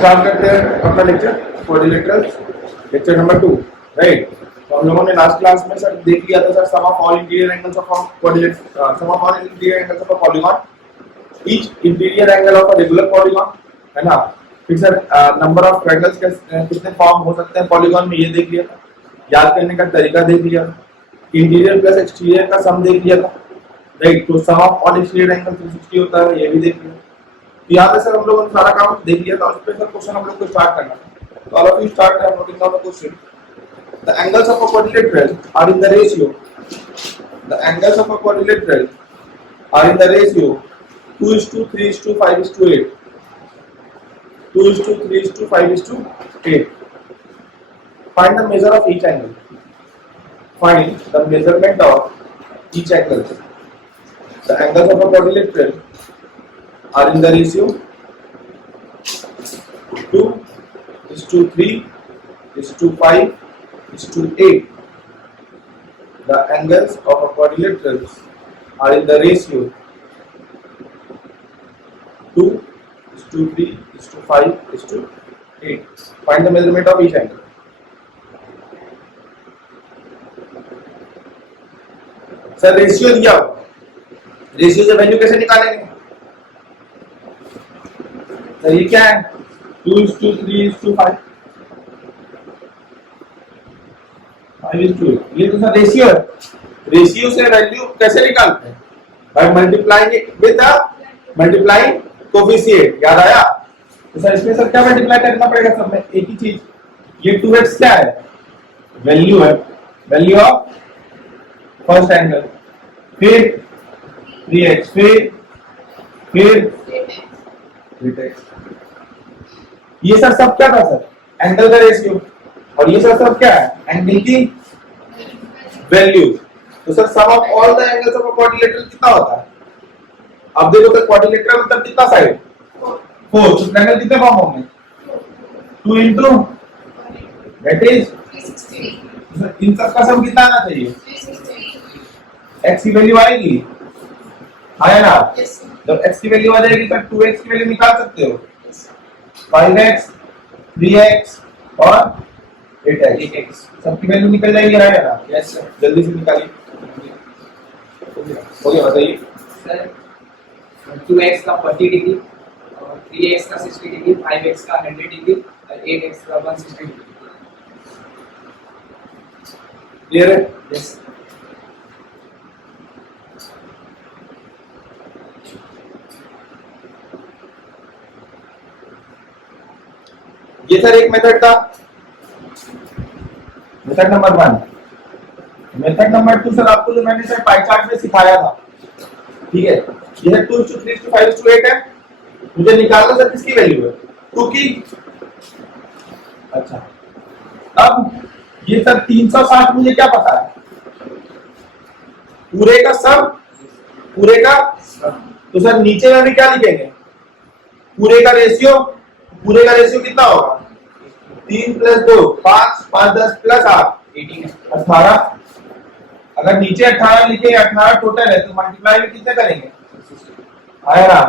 Start करते हैं अपना lecture quadrilaterals, lecture number 2, right. तो हम लोगों ने लास्ट क्लास में सर देख लिया था sir sum of all interior angles of quadrilateral, sum of all interior angles of a polygon, each interior angle of a regular polygon, है ना। फिर सर नंबर ऑफ ट्रायंगल्स कितने फॉर्म हो सकते हैं पॉलीगॉन में, ये देख लिया था। याद करने का तरीका देख लिया था। इंटीरियर प्लस एक्सटीरियर का सम देख लिया था, राइट। तो सम ऑफ ऑल एक्सटीरियर एंगल 360 होता है, ये भी देख लिया। तो यहाँ पे सर हम लोगों ने सारा काम देख लिया था। उस पे सर क्वेश्चन हम लोग को स्टार्ट करना है। तो all of you start noting down the question. The angles of a quadrilateral are in the ratio, the angles of a quadrilateral are in the ratio 2:3:5:8, 2:3:5:8. Find the measure of each angle. Find the measurement of each angle. The angles of a quadrilateral are in the ratio 2:3:5:8. The angles of a quadrilateral are in the ratio 2:3:5:8. Find the measurement of each angle. Sir ratio दिया, ratio से value कैसे निकालेंगे? Sir ये क्या है? 2:3:5, 5:8. ये तो sir ratio है। रेशियो से वैल्यू कैसे निकालते हैं? By multiplying with the multiplying coefficient. याद आया? तो सर इसमें सर क्या मल्टीप्लाई करना पड़ेगा सब में? एक ही चीज। ये 2x क्या है? वैल्यू है, वैल्यू ऑफ फर्स्ट एंगल, फिर 3x, फिर 8x। ये सर सब क्या था सर? एंगल का रेशियो। और ये सर सब क्या है? एंगल की वैल्यू। तो sir sum of all the angles of a quadrilateral कितना होता है? अब देखो तो क्वाड्रिलेटरल मतलब कितना साइड? 4। तो ट्रायंगल कितने फॉर्म होंगे? 2 into that is 360। इन सब का सम कितना आना चाहिए? 360। x की वैल्यू आएगी, आया ना? जब x की वैल्यू आ जाएगी तब 2x की वैल्यू निकाल सकते हो। 5x, 3x और 8x सबकी वैल्यू निकल जाएगी, आया ना? Yes sir. जल्दी से निकालिए। हो गया, बताइए सर। 2x का 40 डिग्री, 3x का 60 डिग्री, 5x का 100 डिग्री और 8x का 160 डिग्री। क्लियर है? यस। ये सर एक मेथड था, method number 1। Method number 2 sir आपको जो मैंने सर पाई चार्ट में सिखाया था, ठीक है। ये है 2:3:5:8 है। मुझे निकालना सर किसकी वैल्यू है? 2 की। अच्छा, अब ये सर 360 मुझे क्या पता है? पूरे का सम, पूरे का। तो सर नीचे में भी क्या लिखेंगे? पूरे का रेशियो। पूरे का रेशियो कितना होगा? 3 + 2 5, 5 10 + 8 18। अगर नीचे 18 लिखे, 18 टोटल है, तो मल्टीप्लाई में कितने करेंगे? आया ना?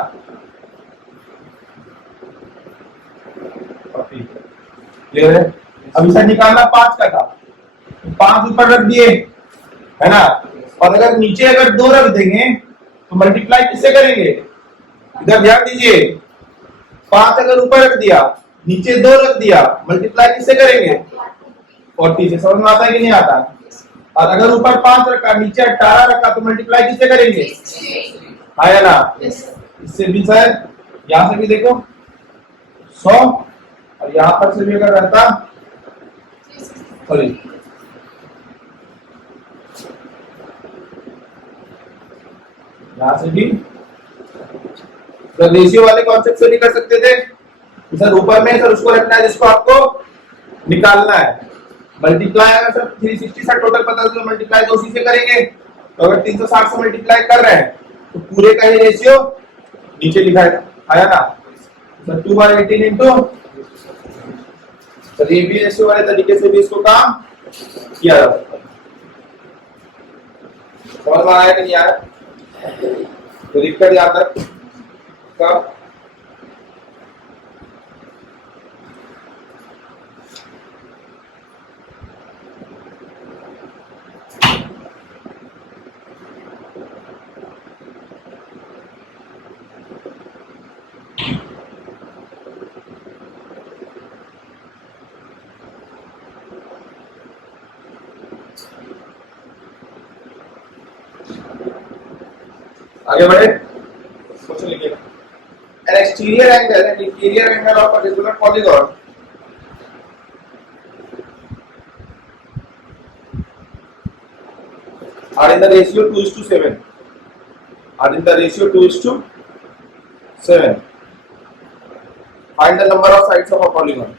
क्लियर है? अब इसे निकालना 5 का था, 5 ऊपर रख दिए, है ना। और अगर नीचे अगर 2 रख देंगे तो मल्टीप्लाई किससे करेंगे? इधर ध्यान दीजिए, 5 अगर ऊपर रख दिया, नीचे 2 रख दिया, मल्टीप्लाई किससे करेंगे? 40 से। समझ में आता है कि नहीं आता? और अगर ऊपर 5 रखा, नीचे 18 रखा, तो मल्टीप्लाई किससे करेंगे? आया ना? इससे भी सर यहां से भी देखो 100, और यहां पर से भी अगर रहता, सॉरी, यहां से भी तो रेशियो वाले कॉन्सेप्ट से भी कर सकते थे। सर ऊपर में सर उसको रखना है जिसको आपको निकालना है। मल्टीप्लाई अगर सर 360 सर टोटल पता है तो मल्टीप्लाई 2 से करेंगे। तो अगर 360 से मल्टीप्लाई कर रहे हैं तो पूरे का ही रेशियो नीचे लिखा है, आया ना? सर 2/18 इंटू, सर ये भी रेशियो वाले तरीके से भी इसको काम किया जा सकता है। समझ में आया कि नहीं आया? तो दिक्कत याद रख कब आगे बढ़े, क्वेश्चन लिखिए। An exterior angle and interior angle of a regular polygon are in the ratio 2:7. Are in the ratio 2:7. Find the number of sides of a polygon.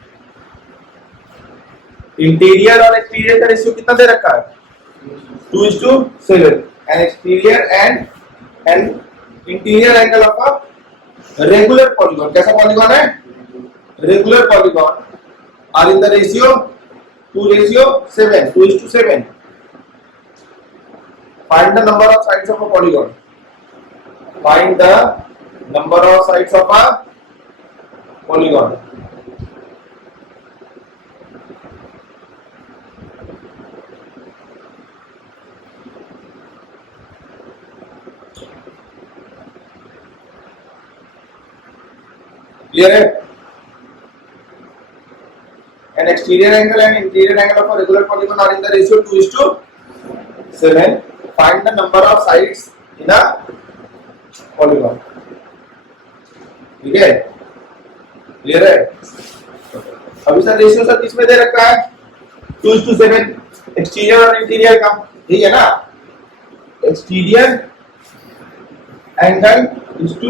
Interior और एक्सटीरियर का रेशियो कितना दे रखा है? 2:7. And exterior and interior angle of a regular polygon. कैसा polygon है? Regular polygon are in the ratio 2:7. 2:7. Find the number of sides of a polygon. Find the number of sides of a polygon. Clear है? An exterior angle and interior angle of a regular polygon are in the ratio 2:7. Find the number of sides in a polygon. ठीक है? Clear है? अभी sir ratio sir किसमें दे रखा है? 2:7 exterior और interior का, ठीक है ना? Exterior angle is to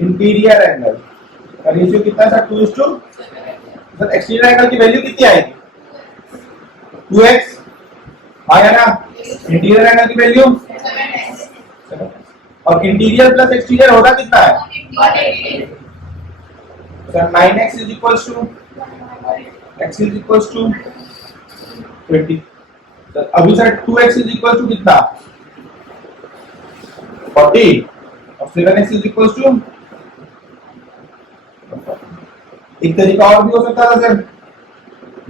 interior angle का रेशियो कितना है सर? 2:7. सर एक्सटीरियर एंगल की वैल्यू कितनी आएगी? 2x आया ना? इंटीरियर एंगल की वैल्यू 7 और इंटीरियर प्लस एक्सटीरियर होगा कितना है? Sir 9x is equals to x is equals to 20. Sir अभी sir 2x is equals to कितना? 40 और 7x is equals to एक तरीका और भी हो सकता था सर,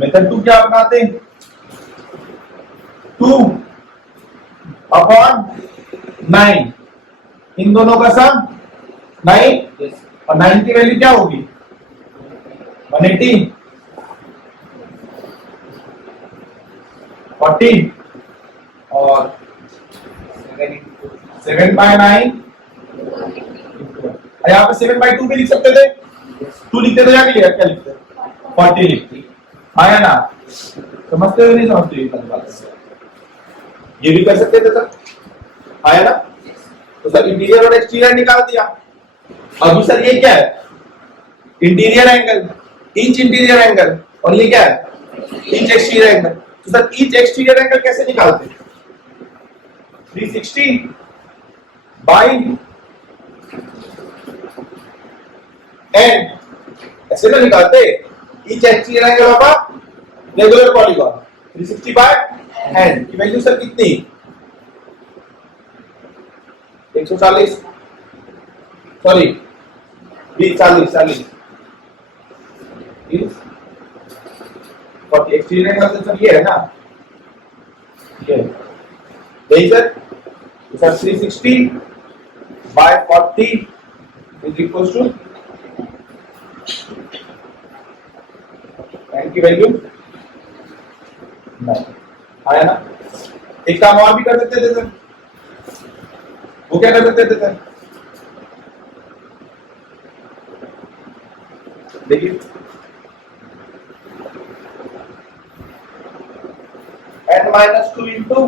मेथड 2 क्या अपनाते? 2/9 इन दोनों का सम 9 और 9 की वैल्यू क्या होगी? 180 40 और 7/9 यहाँ पे 7/2 भी लिख सकते थे, 2 लिखते तो क्या लिखते? 40 लिखते। आया ना? समझते हो नहीं समझते? ये भी कर सकते थे सर, आया ना? तो सर इंटीरियर और एक्सटीरियर निकाल दिया। अभी सर ये क्या है? Interior angle, each interior angle, और ये क्या है? Each exterior angle. तो सर ईच एक्सटीरियर एंगल कैसे निकालते? 360 बाई एंड, ऐसे ना निकालते? Each exterior angle of a regular polygon 360 by n की वैल्यू सर कितनी? 140 सॉरी 40 एक्सटीरियर एंगल सर ये है ना, ये यही सर। तो sir 360 by 40 is equals to n की वैल्यू 9 आया ना? एक काम और भी कर सकते थे सर, वो क्या कर सकते थे सर? देखिए n-2 into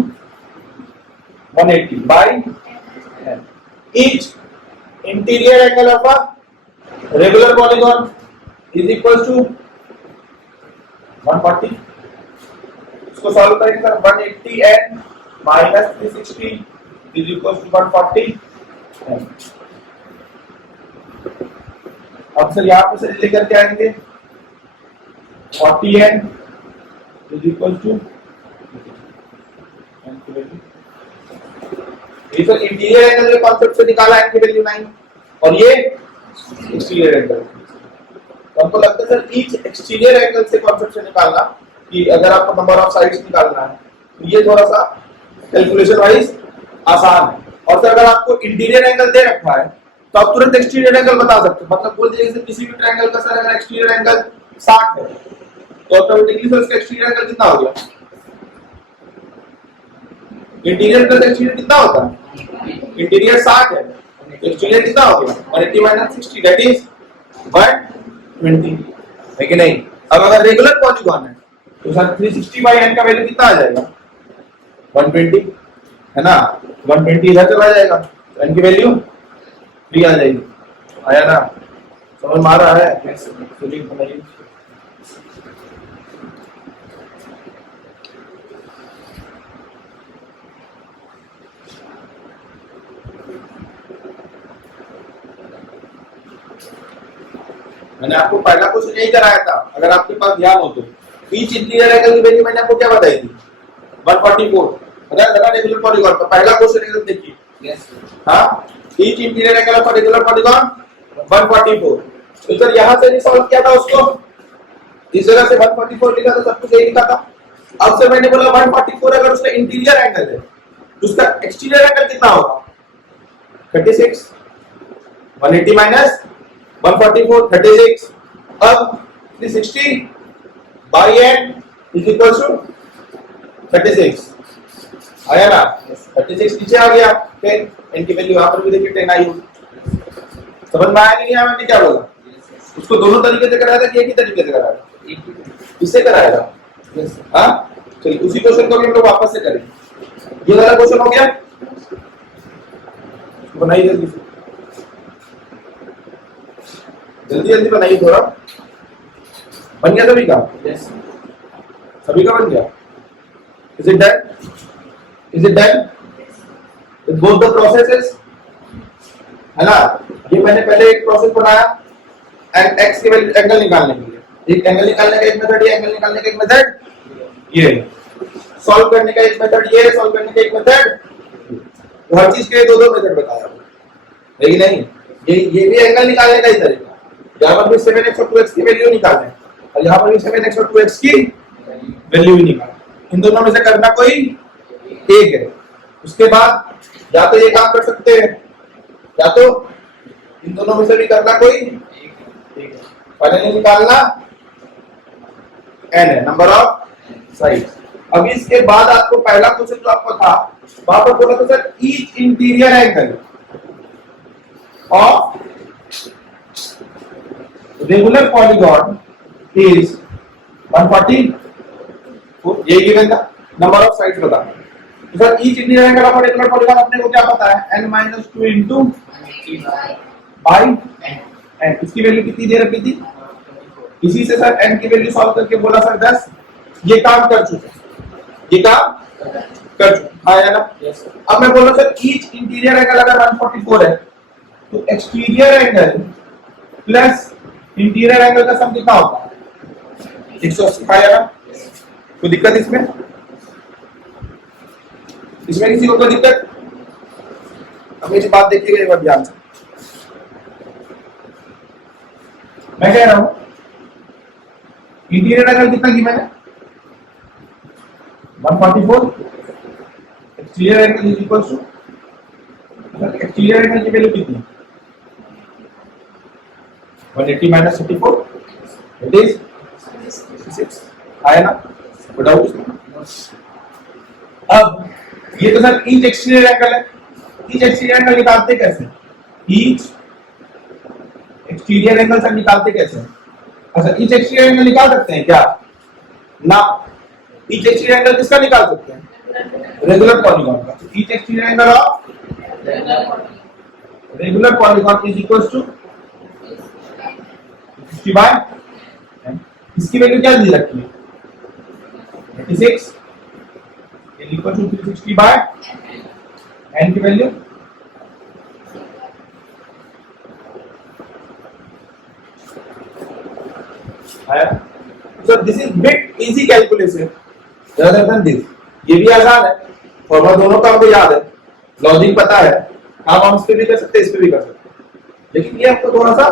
180 by each interior angle of a regular polygon is equals to 140. इसको सॉल्व करेंगे sir, 180 and minus 360 is equals to 140. अब सर यहाँ पे सर लेकर के आएंगे 40 and is equals to ये सर इंटीरियर एंगल के कॉन्सेप्ट से निकाला है, वैल्यू 9 और ये एक्सटीरियर एंगल। तो हमको लगता है सर ईच एक्सटीरियर एंगल से कॉन्सेप्ट से निकालना कि अगर आपको नंबर ऑफ साइड्स निकालना है तो ये थोड़ा सा कैलकुलेशन वाइज आसान है। और सर अगर आपको इंटीरियर एंगल दे रखा है तो आप तुरंत एक्सटीरियर एंगल बता सकते हो। मतलब बोल दीजिए कि किसी भी ट्रायंगल का सर अगर एक्सटीरियर एंगल 60 है तो ऑटोमेटिकली सर उसका एक्सटीरियर एंगल कितना हो गया? इंटीरियर प्लस एक्सटीरियर कितना होता है? इंटीरियर 60 है, एक्सटीरियर कितना हो गया 180 माइनस 60 दैट इज 120 है कि नहीं। अब अगर रेगुलर पॉलीगॉन है तो सर 360 बाई n का वैल्यू कितना आ जाएगा 120 है ना, 120 इधर चला जाएगा तो n की वैल्यू 3 आ जाएगी। आया ना, समझ में आ रहा है। चलिए बनाइए। मैंने आपको पहला क्वेश्चन यही कराया था, अगर आपके पास ध्यान हो तो। ईच इंटीरियर एंगल की वैल्यू मैंने आपको क्या बताई थी 144, पता है रेगुलर पॉलीगॉन का पहला क्वेश्चन एकदम देखिए। हाँ, each interior angle of regular polygon 144। तो सर यहां से भी सॉल्व किया था उसको, इस जगह से 144 लिखा था, सब कुछ यही लिखा था। अब से मैंने बोला 144 अगर उसका इंटीरियर एंगल है तो उसका एक्सटीरियर एंगल कितना होगा 36, 180 माइनस 144 36। अब 360 by n is equal to 36 आया ना, 36 नीचे आ गया। फिर n की वैल्यू यहां पर भी देखिए 10 आई होगी। समझ में आया नहीं आया मैंने क्या बोला। उसको दोनों तरीके से कराया था कि एक ही तरीके से कराया था, इससे कराया था। हाँ चलिए उसी क्वेश्चन को भी हम लोग वापस से करेंगे। ये वाला क्वेश्चन हो गया, बनाइए जल्दी से, जल्दी जल्दी बनाइए थोड़ा। बन गया सभी का? सभी का बन गया। Is it done? Is it done with both the processes? है ना, ये मैंने पहले एक प्रोसेस बनाया एंड एक्स की वैल्यू एंगल निकालने के लिए। एक एंगल निकालने का एक मेथड, ये एंगल निकालने का एक मेथड, ये सॉल्व करने का एक मेथड, ये सॉल्व करने का एक मेथड। तो हर चीज के दो दो मेथड बताया है कि नहीं। ये भी एंगल निकालने का ही तरीका। यहाँ पर भी 7x और 2x की वैल्यू निकालना है और यहाँ पर भी 7x और 2x की वैल्यू भी निकालना। इन दोनों में से करना कोई एक है। उसके बाद या तो ये काम कर सकते हैं या तो इन दोनों में से भी करना कोई एक। फाइनली निकालना n है, नंबर ऑफ साइड। अब इसके बाद आपको पहला क्वेश्चन जो आपको था वहां पर बोला था sir each interior angle of regular polygon is 140, ये गिवन था। नंबर ऑफ साइड्स बता। तो sir each interior angle of regular polygon अपने को क्या पता है n-2 इनटू बाई n। इसकी वैल्यू कितनी दे रखी थी, इसी से सर n की वैल्यू सॉल्व करके बोला सर 10। ये काम कर चुके, ये काम कर चुके आया ना। अब मैं बोल रहा सर ईच इंटीरियर एंगल अगर 144 है तो exterior angle plus interior angle का सम कितना होगा 180 आया ना। कोई दिक्कत इसमें किसी को कोई दिक्कत? अब मेरी बात देखिएगा एक बार ध्यान से। मैं कह रहा हूं इंटीरियर एंगल कितना गिवन है 144, exterior angle is equal to, exterior angle की वैल्यू कितनी 180 माइनस 34 इट इज 66 आया ना। कोई डाउट इसमें? अब ये तो सर ईच एक्सटीरियर एंगल है, ईच एक्सटीरियर एंगल निकालते कैसे, ईच एक्सटीरियर एंगल सर निकालते कैसे? अच्छा ईच एक्सटीरियर एंगल निकाल सकते हैं क्या ना, ईच एक्सटीरियर एंगल किसका निकाल सकते हैं रेगुलर पॉलीगॉन का। Each exterior angle of regular polygon is equal to 60 by, इसकी वैल्यू क्या दी रखी है 36 is equal to 360 by n की वैल्यू आया। So this is bit easy calculation rather than this। ये भी आसान है, फॉर्मूला दोनों का हमको याद है, लॉजिक पता है, आप हम इस पे भी कर सकते हैं, इस पे भी कर सकते हैं, लेकिन ये आपको थोड़ा सा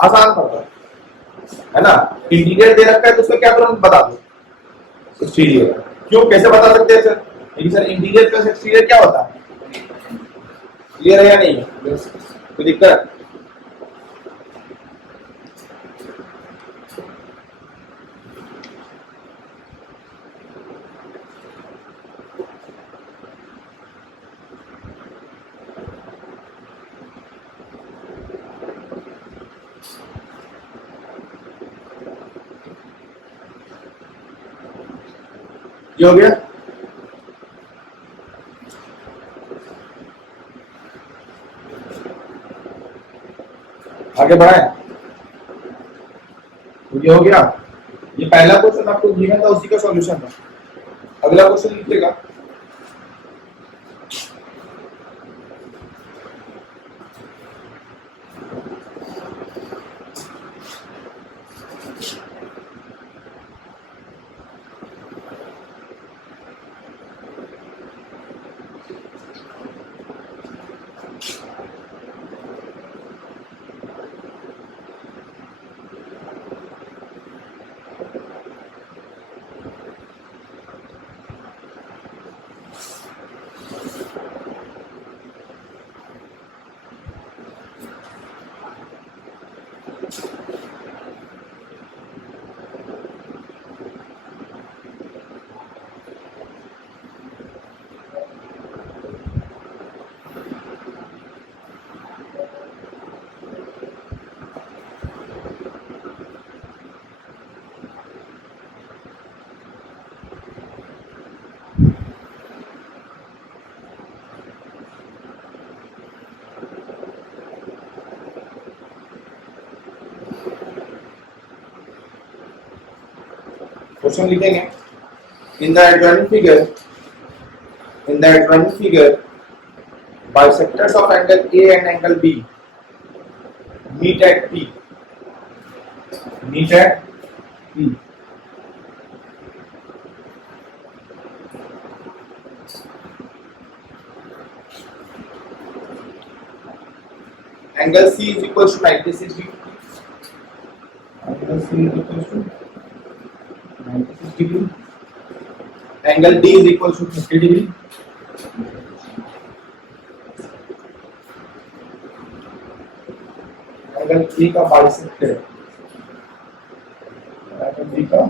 आसान पड़ता है ना। इंटीरियर दे रखा है तो उसका क्या तुरंत बता दो एक्सटीरियर, क्यों कैसे बता सकते हैं सर? लेकिन सर इंटीरियर प्लस एक्सटीरियर क्या होता है, क्लियर है या नहीं है? कोई दिक्कत? ये हो गया। आगे बढ़ाए, तो ये हो गया। ये पहला क्वेश्चन आपको दिया था, उसी का सॉल्यूशन था। अगला क्वेश्चन लिखिएगा। क्वेश्चन लिखेंगे। In the adjoining figure bisectors of angle A and angle B meet at P. Angle C is equals to 96 degree. Angle C is equals to 96 degree. Angle D is equals to 50 degree. Angle B का bisector, angle B का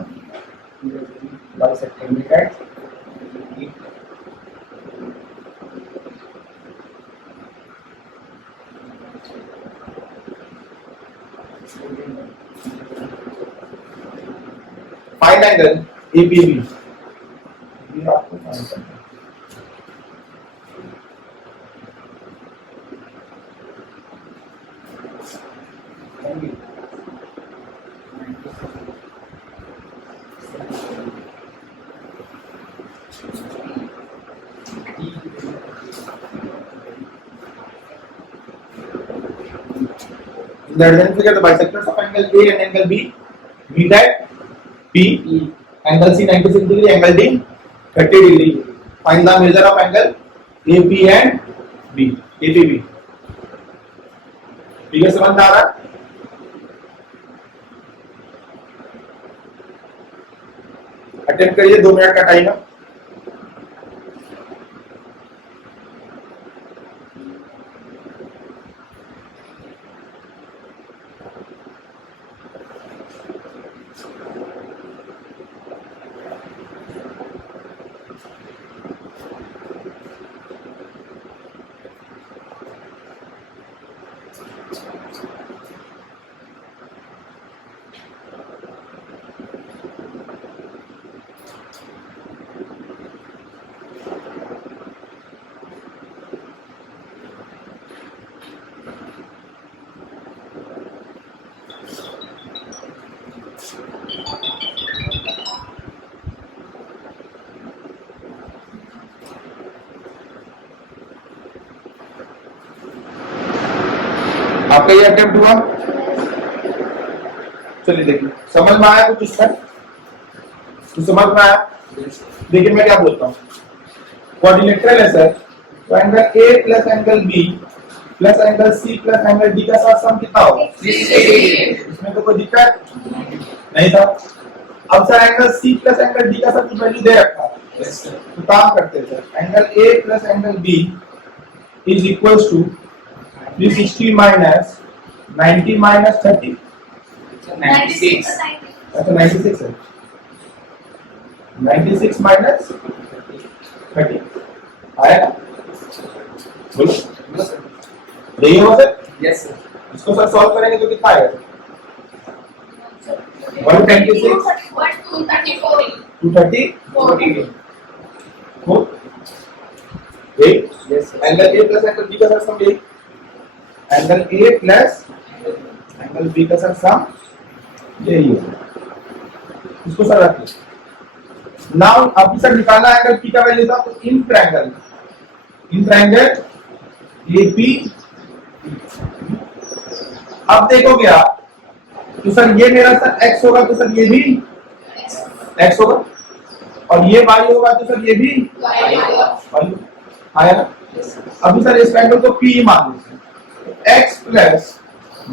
bisector meet at E. Find angle ABB. ये आपको find करना है। In the adjoining figure, the bisectors of angle A and angle B meet at P. Angle C 96 degree, angle D 30 degree. Find the measure of angle AP and B. APB. Figure समझ में आ रहा है? Attempt करिए, 2 minute का time है। आपका ये attempt हुआ, चलिए देखिए समझ में आया कुछ इसका? तो समझ में आया? देखिए मैं क्या बोलता हूँ, कोऑर्डिनेटर है सर, तो angle A plus angle B plus angle C plus angle D का साथ सम कितना होगा? इसमें तो कोई दिक्कत नहीं था। अब sir angle C plus angle D का साथ कुछ वैल्यू दे रखा है, तो काम करते हैं sir, angle A plus angle B is equals to 360 minus 90 minus 30, 96 अच्छा 96 है, 96 माइनस 30 आया? बोलो यही होगा सर? Yes sir. इसको सर सॉल्व करेंगे तो कितना आएगा? 126 230 हो यही Yes, sir. Angle A plus angle B का सर सम यही angle A plus angle B का सर सम यही है इसको सर रखिए नाउ अभी सर निकालना एंगल पी का वैल्यू था तो इन ट्रायंगल ए पी अब देखोगे आप तो सर ये मेरा सर x होगा तो सर ये भी x होगा और ये y होगा तो सर ये भी y आया ना अभी सर इस एंगल को p मान लीजिए x plus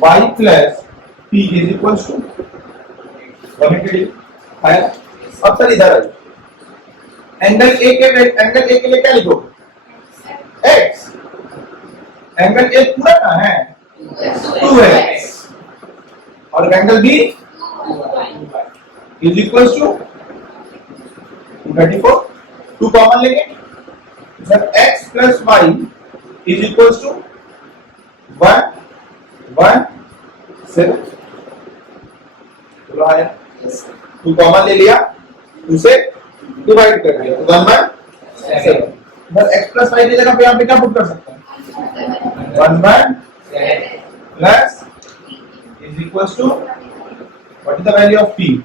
y plus p is equal to 180 आया अब सर इधर आइए एंगल ए के लिए क्या लिखोगे x एंगल ए पूरा कहाँ है 2x और angle B is equal to 234 2 common लेंगे sir x plus y is equal to 117 चलो आया 2 कॉमन ले लिया 2 से डिवाइड कर दिया 1/7 सर x प्लस वाई की जगह पे यहाँ पे क्या पुट कर सकते हैं 1/7 plus is equals to what is the value of p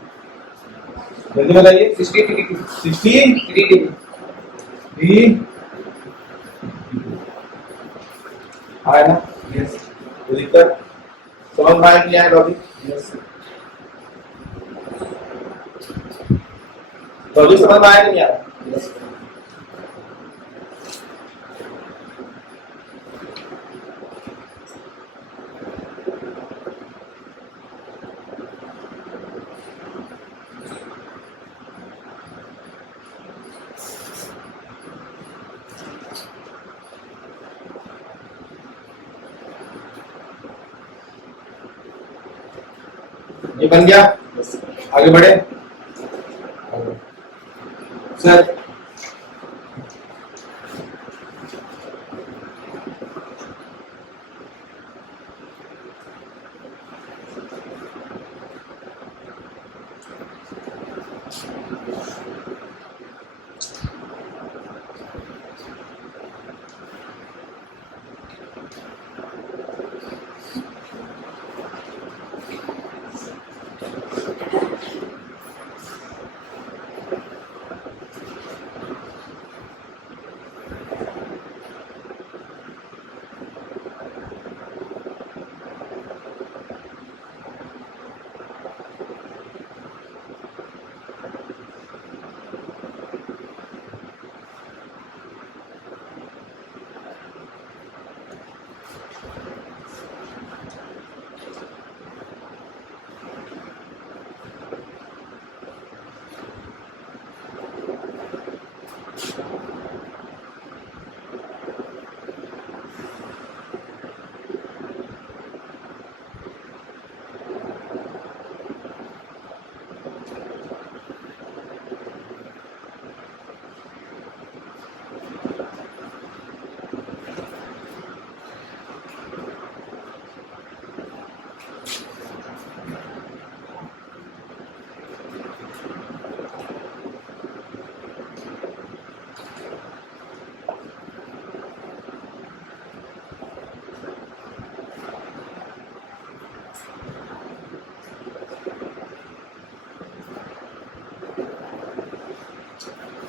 जल्दी बताइए 63 आया ना यस तो दिक्कत समझ में आया नहीं आया लॉजिक यस लॉजिक समझ में आया नहीं आया यस ये बन गया आगे बढ़े sir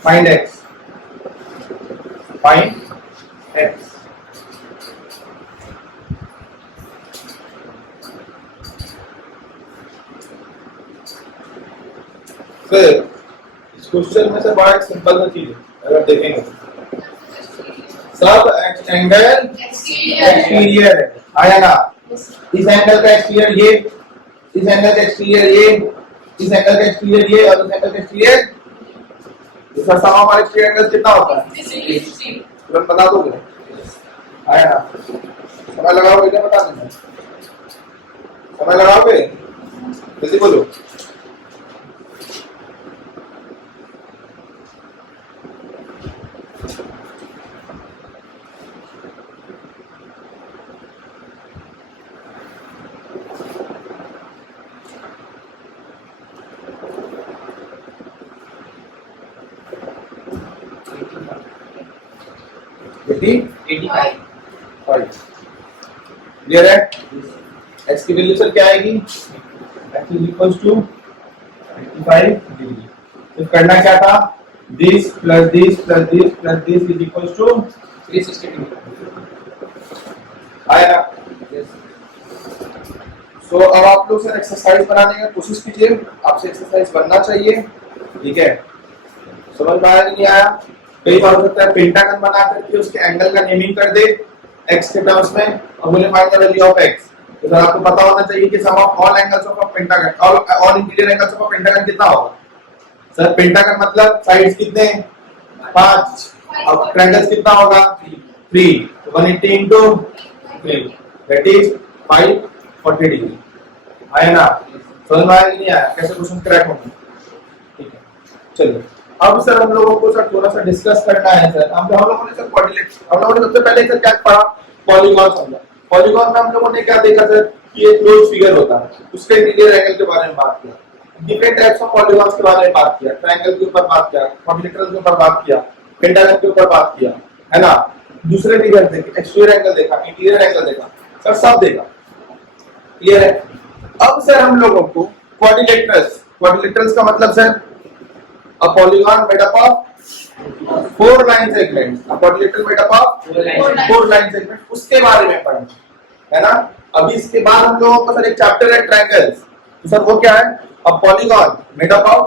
find x find x फिर इस क्वेश्चन में से बड़ा एक सिंपल सा चीज है अगर देखेंगे सब एंगल एक्सटीरियर है आया ना इस एंगल का एक्सटीरियर ये इस एंगल का एक्सटीरियर ये इस एंगल का एक्सटीरियर ये और इस एंगल का एक्सटीरियर इसका सम हमारे एक्सटीरियर एंगल कितना होता है तुरंत बता दोगे आया ना समय लगाओगे क्या बता देना समय लगाओगे जल्दी बोलो 85 क्लियर है? x की वैल्यू सर क्या आएगी? x is equals to 85 degree. तो करना क्या था? This plus this plus this plus this is equals to 360 degree. आया? सो अब आप लोग सर एक्सरसाइज बनाने का कोशिश कीजिए, आपसे एक्सरसाइज बनना चाहिए, ठीक है? समझ में आया नहीं आया? कई बार हो सकता है पेंटागन बना करके उसके एंगल का नेमिंग कर दे x के टर्म्स में और बोले find the value of x। तो सर आपको पता होना चाहिए कि sum of all angles of a pentagon, all interior angles of a pentagon कितना होगा? सर पेंटागन मतलब साइड्स कितने हैं? 5, अब ट्रायंगल्स कितना होगा? 3, 180 into 3 that is 540 डिग्री। आया ना? समझ में आया कि नहीं आया? कैसे क्वेश्चन क्रैक होंगे? ठीक है, चलिए अब सर हम लोगों को सर थोड़ा सा डिस्कस करना है सर। हम लोगों ने सर कोऑर्डिनेट, हम लोगों ने सबसे पहले सर क्या पढ़ा? पॉलीगॉन समझा। पॉलीगॉन में हम लोगों ने क्या देखा सर कि एक क्लोज फिगर होता है, उसके इंटीरियर एंगल के बारे में बात किया, डिफरेंट टाइप्स ऑफ पॉलीगॉन्स के बारे में बात किया, ट्रायंगल के ऊपर बात किया, क्वाड्रिलेटरल के ऊपर बात किया, पेंटागन के ऊपर बात किया, है ना? दूसरे फिगर देखे, एक्सटीरियर एंगल देखा, इंटीरियर एंगल देखा, सर सब देखा। क्लियर है? अब सर हम लोगों को क्वाड्रिलेटरल्स, क्वाड्रिलेटरल्स का मतलब sir a polygon made up of 4 line segments, a quadrilateral made up of 4 line segments, उसके बारे में पढ़ना है ना? अभी इसके बाद हम लोगों का सर एक चैप्टर है ट्रायंगल्स। तो सर वो क्या है? a polygon made up of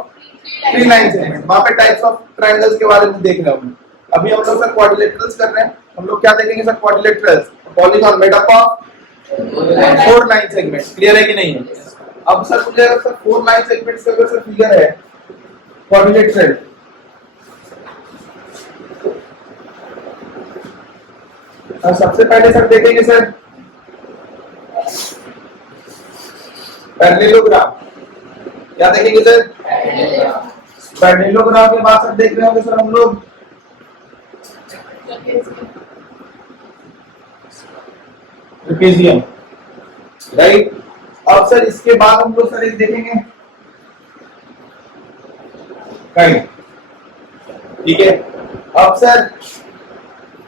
3 line segments, वहां पे टाइप्स ऑफ ट्रायंगल्स के बारे में देख रहे हैं। अभी हम लोग सर क्वाड्रिलेटरल्स कर रहे हैं। हम लोग क्या देखेंगे sir? Quadrilaterals, polygon made up of 4 line segments। Clear है कि नहीं है? अब सर मुझे अगर सर 4 line segments का अगर सर फिगर है क्वाड्रिलेटरल, सबसे पहले सर देखेंगे सर पैरेललोग्राम। क्या देखेंगे सर? पैरेललोग्राम के बाद सर देख रहे होंगे सर हम लोग ट्रेपेजियम, राइट? अब सर इसके बाद हम लोग सर एक देखेंगे ठीक है। अब सर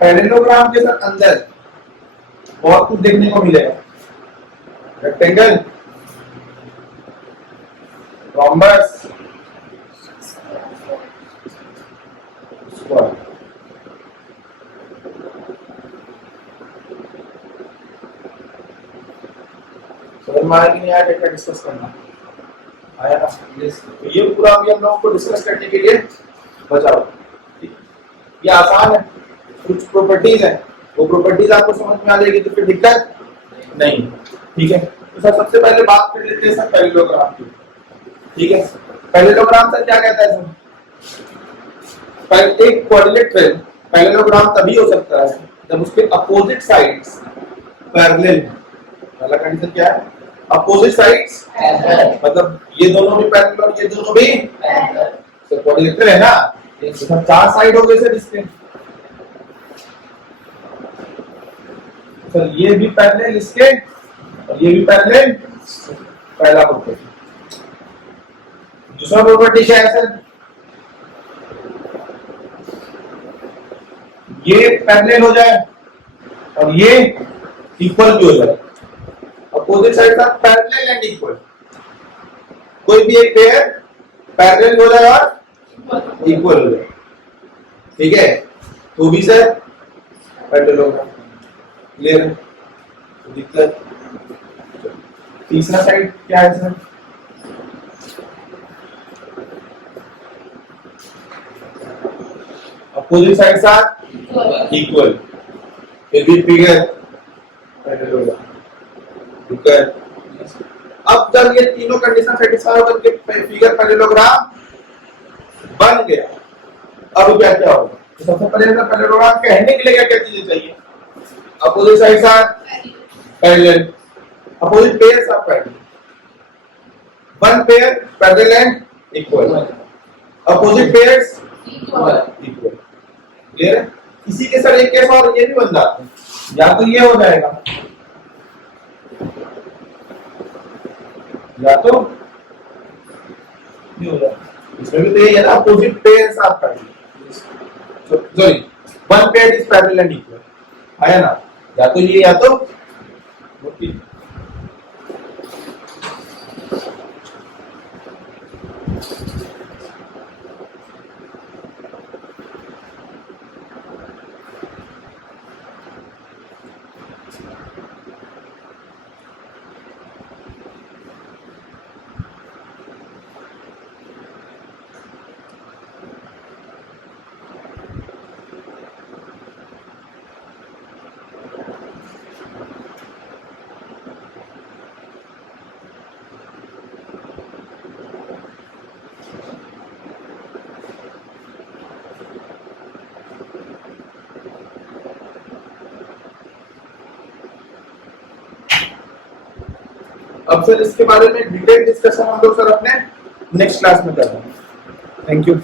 पैरेललोग्राम के सर अंदर बहुत कुछ देखने को मिलेगा, रेक्टेंगल, रोम्बस, स्क्वायर। समझ में आया कि नहीं आया? डेटा डिस्कस करना आया ना? ये पूरा अभी हम लोगों को डिस्कस करने के लिए बचा हुआ। ये आसान है, कुछ प्रॉपर्टीज है, वो प्रॉपर्टीज आपको समझ में आ जाएगी तो फिर दिक्कत नहीं, ठीक है? तो सर सबसे पहले बात कर लेते हैं सर पैरेललोग्राम की, ठीक है? पैरेललोग्राम सर क्या कहता है सर? एक क्वाड्रिलेटरल पैरेललोग्राम तभी हो सकता है जब उसके अपोजिट साइड्स पैरेलल। पहला कंडीशन क्या है? अपोजिट साइड्स, मतलब ये दोनों भी पैरेलल और ये दोनों भी पैरेलल। तो क्वाड्रिलेटरल है ना, तो सर 4 साइड हो गए सर इसके। सर ये भी पैरेलल इसके और ये भी पैरेलल, पहला प्रॉपर्टी। दूसरा प्रॉपर्टी क्या है सर? ये पैरेलल हो जाए और ये इक्वल भी हो जाए। अपोजिट साइड का पैरेलल एंड इक्वल, कोई भी एक पेयर पैरेलल हो जाए और इक्वल हो जाए, ठीक है? तो भी सर पैरेलल होगा। क्लियर? दिक्कत? तीसरा साइड क्या है sir? Opposite sides are equal, फिर भी फिगर पैरेलल होगा। दिक्कत? अब जब ये तीनों कंडीशन सेटिस्फाई होकर के फिगर पैरेललोग्राम बन गया, अब क्या क्या होगा? तो सबसे पहले पैरेललोग्राम कहने के लिए क्या क्या चीजें चाहिए? Opposite sides are parallel, opposite pairs are parallel, one pair parallel and equal, opposite pairs equal. Clear है? इसी के सर एक केस और ये भी बन जाता है, या तो ये हो जाएगा या तो ये हो जाएगा। इसमें भी तो यही है ना, opposite pairs are parallel, sorry one pair is parallel and equal, आया ना, या तो ये या तो मोटी। अब सर इसके बारे में डिटेल डिस्कशन हम लोग सर अपने नेक्स्ट क्लास में करेंगे। Thank you.